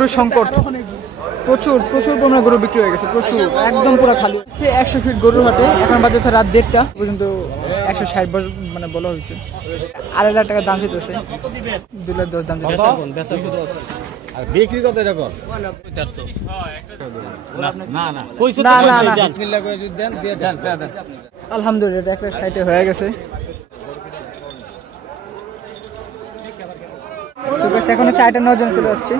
গরু সংকট প্রচুর প্রচুর পরিমাণে গরু বিক্রি হয়ে গেছে, প্রচুর একদম পুরো খালি। সে 100 ফিট গরুর হাটে এখন বাজে রাত 1:30 পর্যন্ত 160 মানে বলা হয়েছে। 2.5 লাখ টাকা দাম চাইতেছে, 2 লাখ 10 দাম চাইতেছে। আর বিক্রি কত এটা কর না বিসমিল্লাহ করে যদি দেন দিয়ে দেন। আলহামদুলিল্লাহ এটা 160 হয়ে গেছে। ঠিক আছে, এখন 4টা 9 জন চলে আসছে।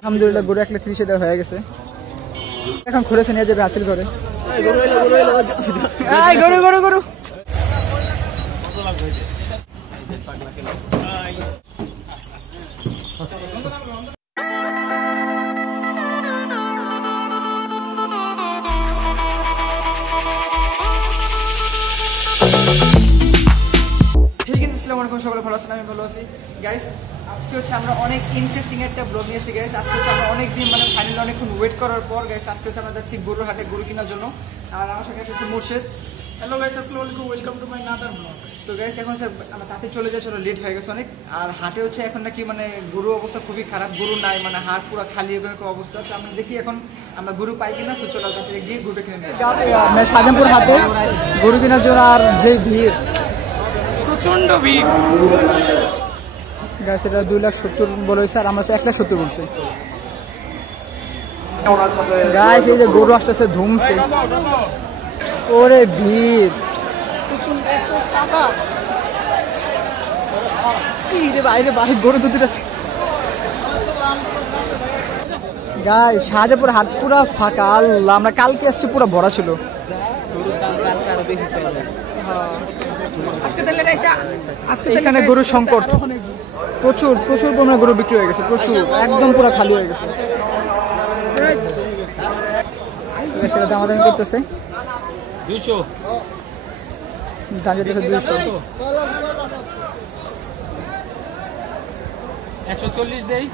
আলহামদুলিল্লাহ গরু 130 দেওয়া হয়ে গেছে। এখন খুলেছে নিয়ে যাবে হাসিল করে। গরু গরু গরু সকলে ভালো আছেন, আমি ভালো আছি গাইস। আজকে হচ্ছে আমরা অনেক ইন্টারেস্টিং একটা ব্লগ নিয়ে এসেছি গাইস। আজকে হচ্ছে আমরা অনেকদিন মানে ফাইনালি অনেকক্ষণ ওয়েট করার পর গাইস আজকে হচ্ছে আমরা যাচ্ছি গরুর হাটে গরু কেনার জন্য। আর আমার সাথে হচ্ছে মুর্শেদ। হ্যালো গাইস, আসসালামু আলাইকুম, welcome to my another blog. তো গাইস এখন হচ্ছে আমরা তাতে চলে যাচ্ছি, লেট হয়ে গেছে অনেক। আর হাটে হচ্ছে এখন নাকি মানে গরুর অবস্থা খুবই খারাপ, গরু নাই, মানে হাট পুরো খালি এরকম অবস্থা। তো আমরা দেখি এখন আমরা গরু পাই কিনা। তো চলো তাতে গিয়ে গরুটা কিনে নিই। শাহজাহানপুর হাটে গরু কেনার জন্য আর যে ভিড়, প্রচন্ড ভিড় গাছ। এটা 2,70,000 বলে হয়েছে, আর আমরা 1,70,000 বলছি গাছ। এই যে গরু আসতেছে ধুমছে, ওরে ভিড় বাইরে বাইরে গরু দুধ আছে গাছ। শাহজাহানপুর হাট পুরা ফাঁকা, আল্লাহ। আমরা কালকে আসছি পুরো ভরা ছিল। এখানে গরু সংকট প্রচুর প্রচুর পরিমাণে গরু বিক্রি হয়ে গেছে, প্রচুর একদম পুরো খালি হয়ে গেছে। সেটা দামাদামি করতেছে, 200 দাম যেতেছে 200। 140 দেই।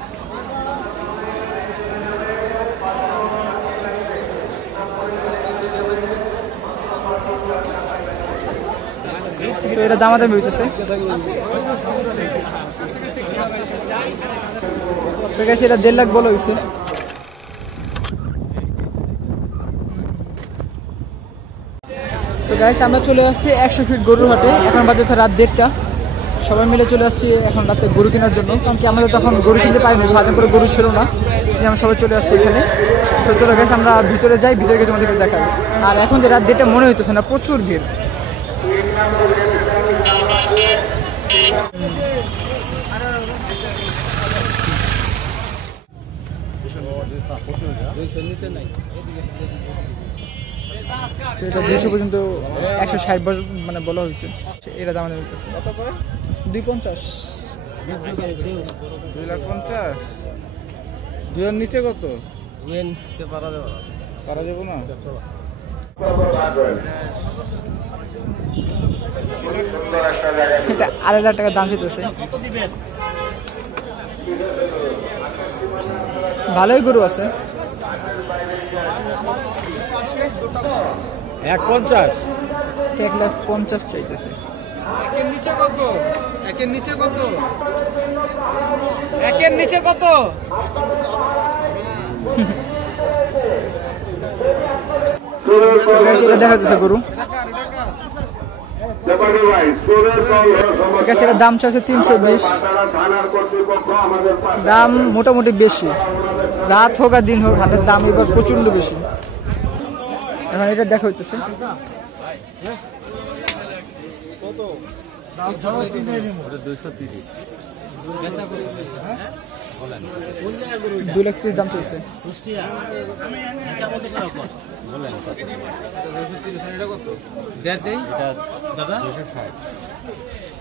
তো এটা দামাদামি হইতেছে। তো গেছে এটা 1.5 লাখ বলা হয়েছে। তো গাইস আমরা চলে আসছি 100 ফিট গরুর হাটে, এখন বাজে রাত 1:30। সবাই মিলে চলে আসছি এখন রাতে গরু কেনার জন্য, কারণ কি আমাদের তখন গরু কিনতে পারিনি, শাহজাহানপুরে গরু ছিল না। আমরা সবাই চলে আসছি এখানে। তো চলে গেছে আমরা ভিতরে যাই, ভিতরে গিয়ে তোমাদেরকে দেখাই। আর এখন যে রাত 1:30 মনে হইতেছে না, প্রচুর ভিড়। তো এটা 200 পর্যন্ত 160 মানে বলা হয়েছে। এটা দাম হইতেছে 250। 2,50,000। 2 নিচে কত? পারা যাবো না। এটা 2.5 লাখ টাকা দাম চাইতেছে। ভালোই গরু আছে। 150। 1,50,000 চাইতেছে। একের নিচে কত? একের নিচে কত? একের নিচে কত? দেখা যাচ্ছে গরু, সেটার দাম চাচ্ছে 320। দাম মোটামুটি বেশি, রাত হোক আর দিন হোক হাটের দাম এবার প্রচন্ড বেশি। এখন এটা দেখা হইতেছে 2,30,000 দাম চলছে।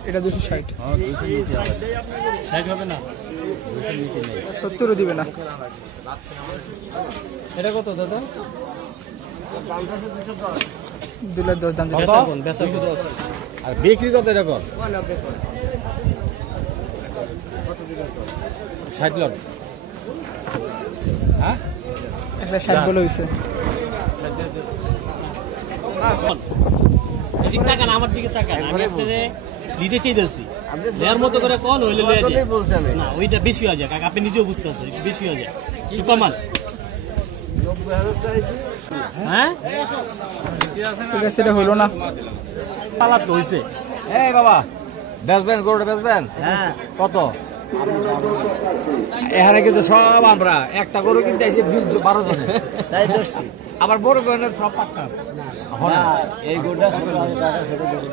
এটা 260 হবে না, 70 দিবে না। এটা কত দাদা? 2 লাখ 10 দাম। আর বিক্রি কত এটা কর? 60 লাখ। হ্যাঁ 160 বলে হয়েছে। এদিক তাকান, আমার দিকে তাকান, আমি আপনাদের দিতে চাইতেছি। লেয়ার মতো করে কল হইলে লয়ে যায় বলছি আমি না ওইটা বেশি হয়ে যায় কাকা আপনি নিজেও বুঝতেছেন বেশি হয়ে যায় একটু কমান হ্যাঁ ঠিক আছে এটা হলো না পালাত তো হইছে এই বাবা বেচবেন গরুটা বেচবেন হ্যাঁ কত এখানে কিন্তু সব আমরা একটা গরু কিনতে আইছি 12 জনে তাই দোষ কি আবার বড় গরু সব পার্টনার না এই গোটা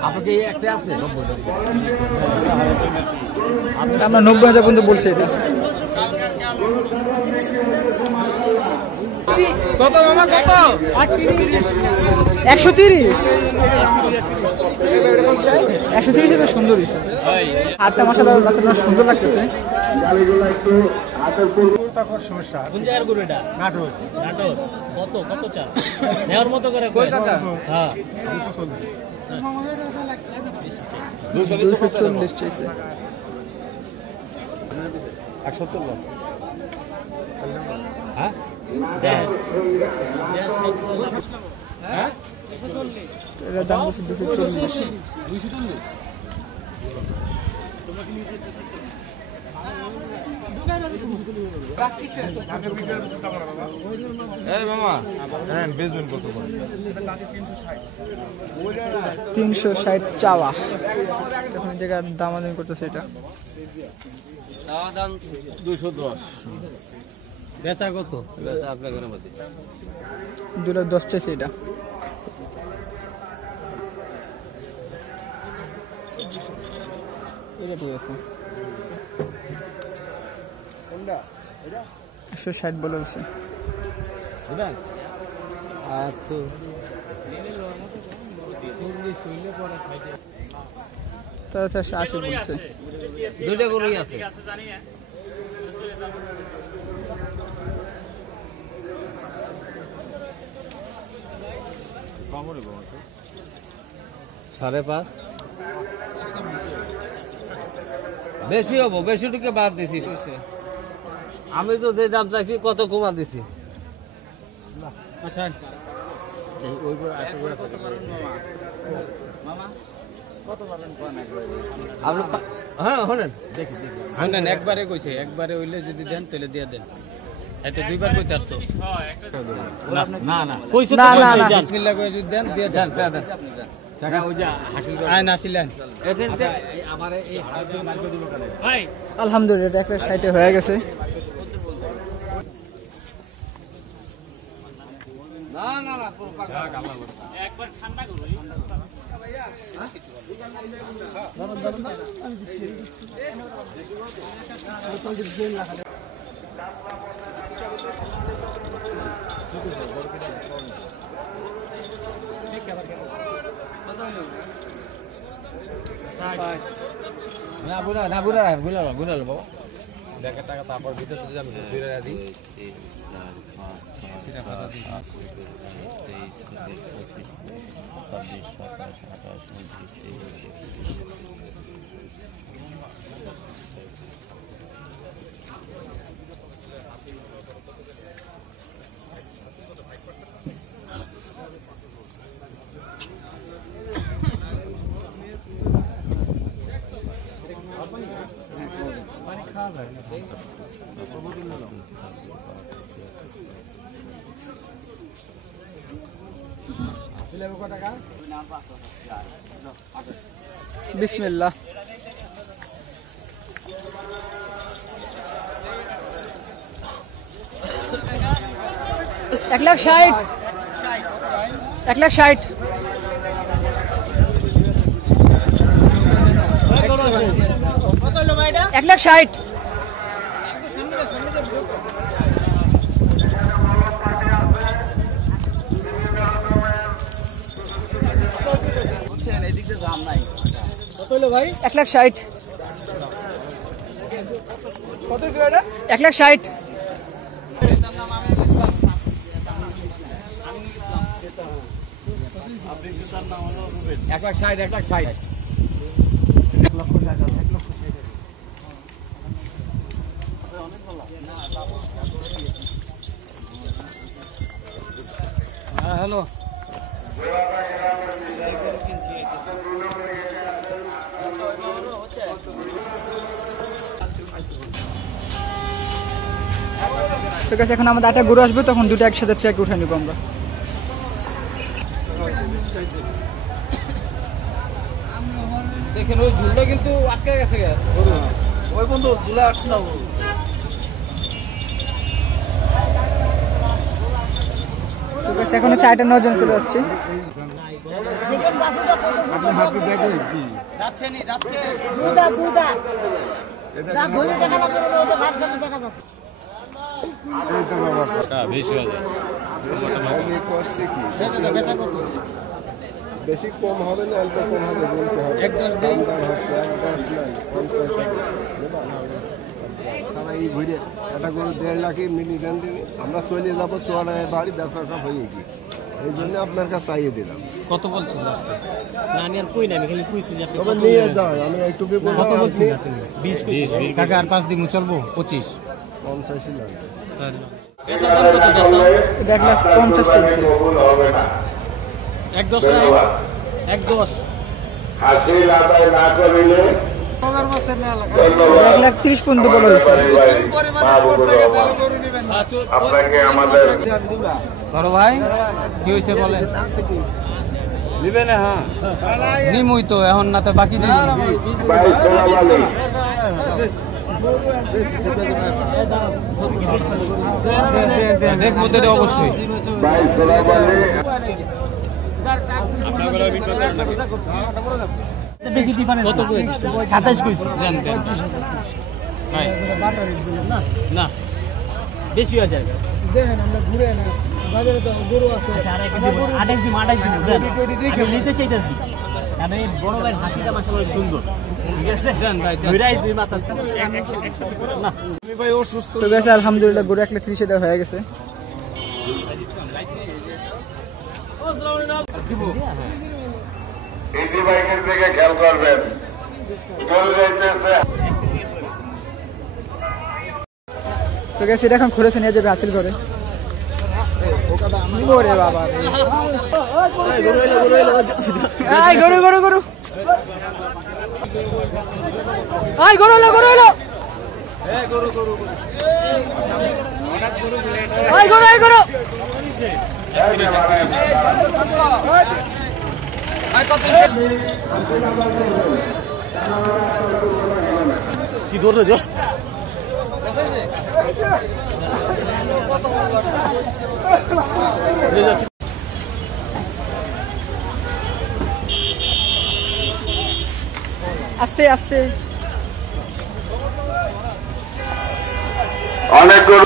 আপনার কি একটা আছে আমরা 90,000 পর্যন্ত বলছি এটা কত মামা কত 130 এটা সুন্দর হয়েছে আটটা মশলা সুন্দর লাগতেছে কোন জায়গার গরু এটা নাটোর কত কত চাল নেওয়ার মতো করে কই কাকা হ্যাঁ 240 চাইছে 170 হ্যাঁ হ্যাঁ এটার দাম বলছে 240 এই মামা হ্যাঁ বেচবেন কত 360 চাওয়া এখন এই জায়গার দাম আদান করতেছে এটা দাম 210 বেচা কত বেচা আপনার ঘরের মধ্যে 210 চাইছে এটা এটা ঠিক আছে 160 বলে বলছে বুঝলেন আচ্ছা তাহলে 480 বলছে দুইটা গরুই আছে সাড়ে 5 বেশি হবো বেশি টুকে বাদ দিছি আমি তো যে দাম চাইছি কত কমা দিছি আচ্ছা হ্যাঁ হলেন না একবারে কইছে একবারে হইলে যদি দেন তাহলে দিয়ে দেন এত দুইবার কইতে আসতো না না কইছে না, তো না, না। বিসমিল্লাহ কই যদি দেন দিয়ে দেন টাকা ওই যে হাসিল করে আয় নাছিলেন আচ্ছা আমার এই হাতে মার করে দিব কেন ভাই আলহামদুলিল্লাহ এটা একটা সাইটে হয়ে গেছে না না না একবার ঠান্ডা করো না বুঝালো বাবা দেখে টাকা তারপর ভিতরে যদি আমি ফিরে দিই বিসমিল্লাহ এক লাখ 60 160 ভাই 160 কত ছিল এটা 160 160 হ্যালো ঠিক আছে, এখন আমাদের 8টা গরু আসবে, তখন দুটো একসাথে ট্র্যাকে উঠে নিবো আমরা। দেখেন ওই ঝুলটা কিন্তু আটকে গেছে, ওই বন্ধু ঝুলে আটকাও। ঠিক আছে, এখন হচ্ছে 8টা 9 জন চলে আসছে। বেশি কম হবে না, অল্প কম হবে, বলতে হবে। 1-10 দিন হচ্ছে 1-10 নাই 50 তারা এই ঘুরে এটা করে 1.5 লাখ মিলি দেন দিন, আমরা চলে যাবো চড়ায় বাড়ি বেচা সব হয়ে গিয়ে, এই জন্য আপনার কাছে চাইয়ে দিলাম। কত বলছেন লাস্টে? না আমি আর কই না, আমি খালি কইছি যে আপনি তবে নিয়ে যান, আমি একটুকু বলবো। কত বলছেন আপনি? 20 কইছি কাকা, আর 5 দিন চলবো 25 50 লাগবে। এটার দাম কত বেচা? 1,50,000 চলছে। 1.10 না 1.10 হাসিল আদায় না করিলে 1,30,000 পর্যন্ত বলা হয়েছে। আপনাকে আমাদের বড় ভাই কি হয়েছে বলেন? নিবে না? হ্যাঁ নিমুই তো এখন, না তো বাকি দিন। ভাই সোনাম আলী দেখবো তো অবশ্যই। ভাই সোনাম আলী বেশি ডিফারেন্স কত কই? 27 কইছি। জান দেন ভাই না বেশি হয়ে যায়। দেখেন আমরা ঘুরে না, বাজারে তো গরু আছে। আর এক দিন 28 দিন 28 দিন আমি নিতে চাইতাছি, কারণ এই বড় ভাইয়ের হাসিটা মাশাআল্লাহ সুন্দর। ঠিক আছে জান ভাই, ঘুরাইছি মাথা একসাথে করে না। আমি ভাই অসুস্থ। তো গেছে আলহামদুলিল্লাহ, গরু 1,30,000 দেওয়া হয়ে গেছে। ইজি বাইকের দিকে খেয়াল করবেন, গরু যাইতেছে। তো গেছে এটা এখন ঘুরেছে নিয়ে যাবে হাসিল করে। ওরে বাবা রে, এই গরু গরু গরু, এই গরু এলো গরু এলো, এই গরু এই গরু। কি ধরে দিও আস্তে আস্তে। অনেক গরু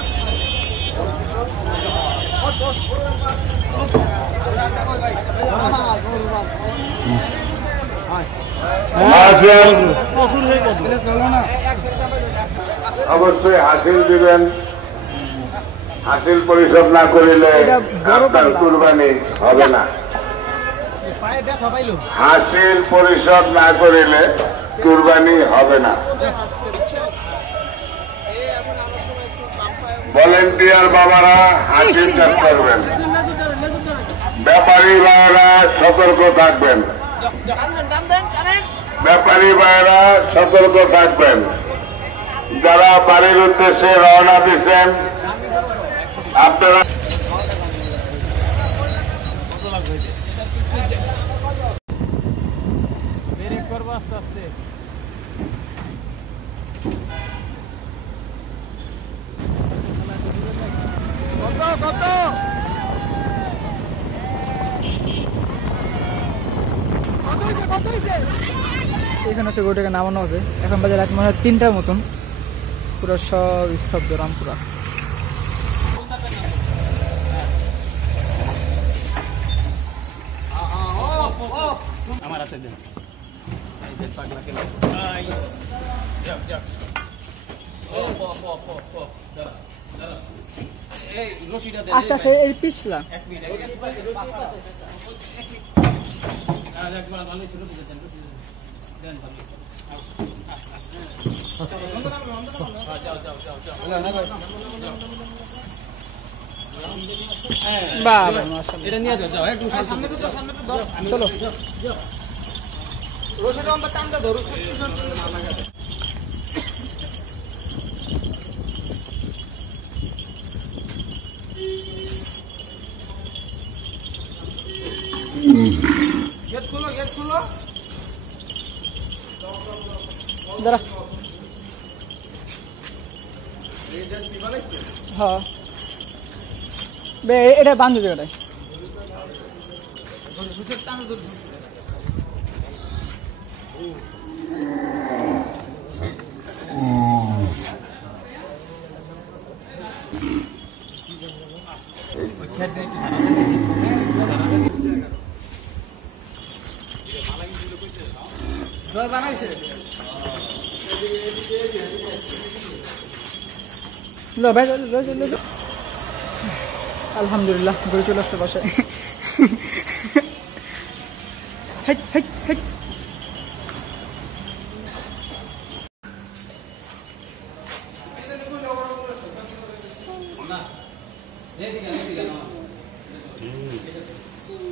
অবশ্যই হাসিল দিবেন, হাসিল পরিশোধ না করিলে আপনার কুরবানি হবে না। হাসিল পরিশোধ না করিলে কুরবানি হবে না। ভলেন্টিয়ার বাবারা হাসিল চাষ করবেন, ব্যাপারী ভাইয়েরা সতর্ক থাকবেন, ব্যাপারী ভাইয়েরা সতর্ক থাকবেন। যারা বাড়ির উদ্দেশ্যে রওনা দিচ্ছেন আপনারা এখানে হচ্ছে গরুটাকে নামানো হবে। এখন বাজে রাত মনে হয় 3টার মতন, পুরো সব স্তব্ধ রামপুরা। আমার হাতে দেন। আস্তে আস্তে এই পিছলা। বাবা মাশাআল্লাহ, এটা নিয়ে যাও, একটু সামনে তো ধর। চলো। রশিটা অন্তত টানতে ধরো। দাঁড়া হ্যাঁ এটা বান্ধব জায়গাটায় বানাইছে ভাই আলহামদুলিল্লাহ গরু চলে আসতে বাসায়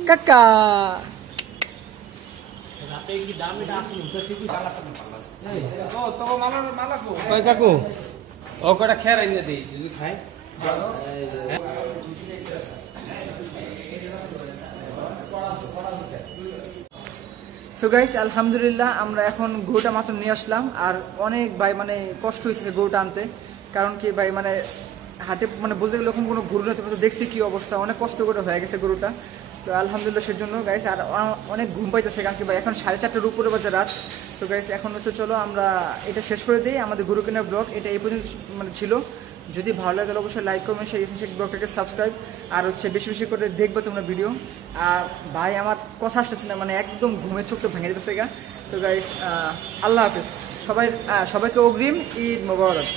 কাকা কাকু ও কটা খেয়ার আইনে দিই যদি খাই সো গাইস আলহামদুলিল্লাহ আমরা এখন গরুটা মাত্র নিয়ে আসলাম আর অনেক ভাই মানে কষ্ট হয়েছে গরুটা আনতে কারণ কি ভাই মানে হাটে মানে বলতে গেলে এরকম কোনো গরু নয় তোমরা তো দেখছি কী অবস্থা অনেক কষ্ট করে হয়ে গেছে গরুটা তো আলহামদুলিল্লাহ সেজন্য গাইস আর অনেক ঘুম পাইতেছে কারণ কি ভাই এখন 4:30টার উপরে বাজে রাত তো গাইস এখন হচ্ছে চলো আমরা এটা শেষ করে দিই আমাদের গরু কেনার ব্লগ এটা এই পর্যন্ত মানে ছিল যদি ভালো লাগে তাহলে অবশ্যই লাইক কমেন্ট শেয়ার ব্লগটাকে সাবস্ক্রাইব আর হচ্ছে বেশি বেশি করে দেখবো তোমরা ভিডিও আর ভাই আমার কথা আসতেছে না মানে একদম ঘুমের চোখটা ভেঙে যেতেছে গা তো গাইস আল্লাহ হাফেজ সবাইকে অগ্রিম ঈদ মোবারক।